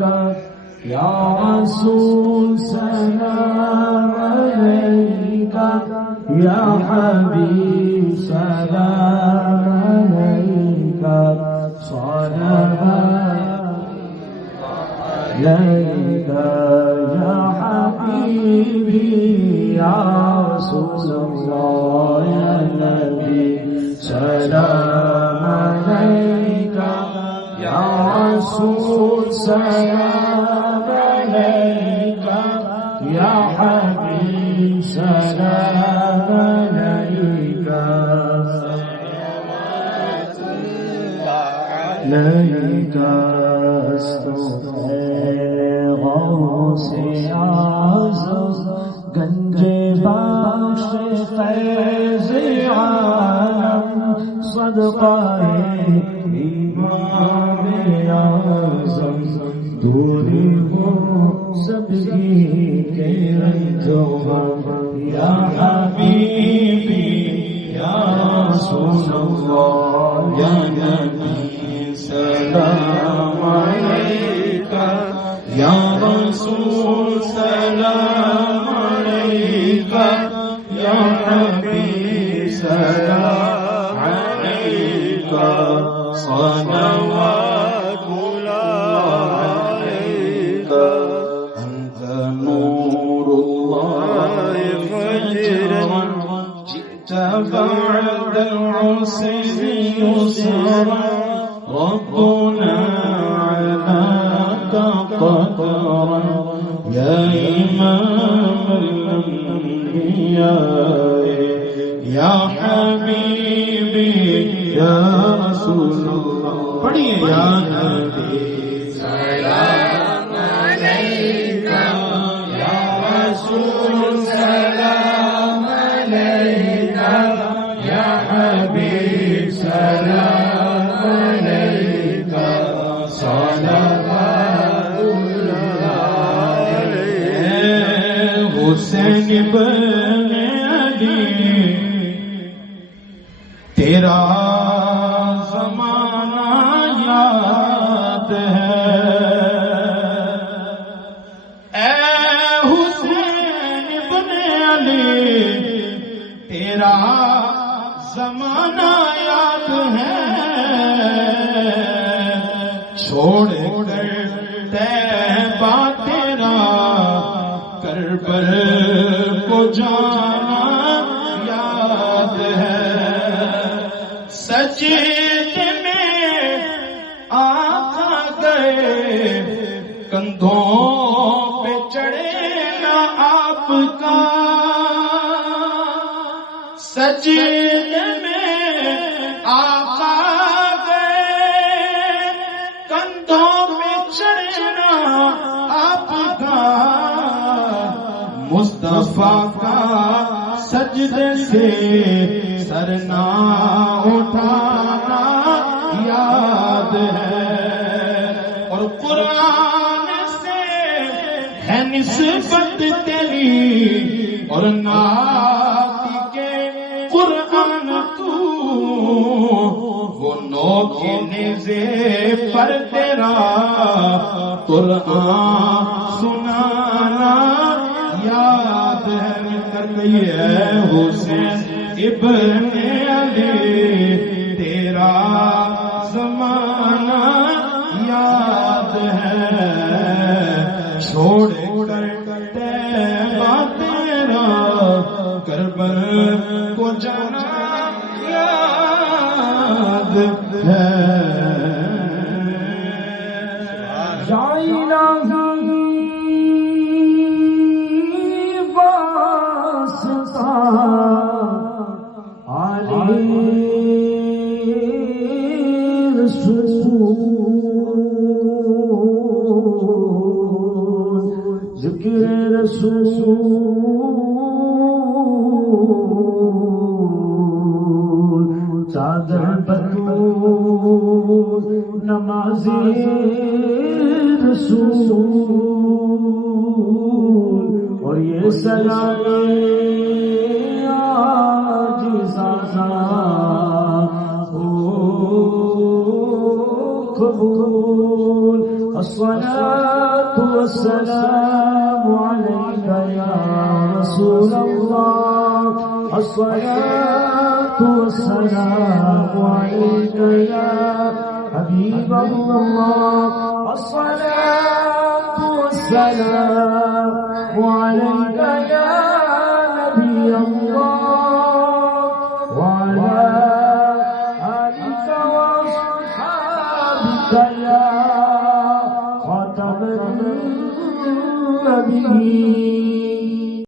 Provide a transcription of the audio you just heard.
عليك يا رسول سلام عليك يا حبيب سلام عليك صلوات عليك يا حبيبي يا رسول الله يا نبي سلام عليك يا رسول سلام عليك يا حبيب سلام عليك عليك استغفر غوث اعظم گنج بخش فیض عالم صدقہ امام اعظم دوری ہو سب کے رنجوں یا حبیبی یا رسول اللہ یا نبی سلام علیک یا رسول سلام علیک یا حبیب سلام علیک صلوات اللہ علیک انت نور اللہ فجرا جئت بعد العسر يسرا ربنا علاك قدرا يا إمام الأنبياء يا حبيبي يا رسول الله پڑھیے یا نبی سلام علیک یا رسول سلام علیک یا حبیب سلام علیک صلوات اللہ علیہ حسین بن علی تیرا زمانہ یاد ہے اے حسین بن علی تیرا زمانہ یاد ہے چھوڑ کر طیبہ تیرا کربل کو جانا یاد ہے سجدے میں آقا گئے کندھوں پہ چڑھے نا آپ کا سجدے میں آقا گئے کندھوں پہ چڑھے نا آپ کا مصطفیٰ کا سجدے سے سر نہ اٹھانا یاد ہے اور قرآن سے ہے نسبت تیری اور نعت کے قرآن تو وہ نو کے نیزے پر تیرا قرآن سنانا یاد ہے کر گئی ہے حسین ابن علی تیرا زمانہ یاد ہے چھوڑ کر طیبہ تیرا کربل کو جانا یاد ہے یا الہی واسطہ ذکر رسول چادر بطول نماز رسول اور یہ سلام عاجزانہ قبول الصلاة الصلاة والسلام عليك يا رسول الله الصلاة والسلام عليك يا حبيب الله الصلاة والسلام عليك يا نبي الله وعلى آلك وأصحابك يا خاتم النبيين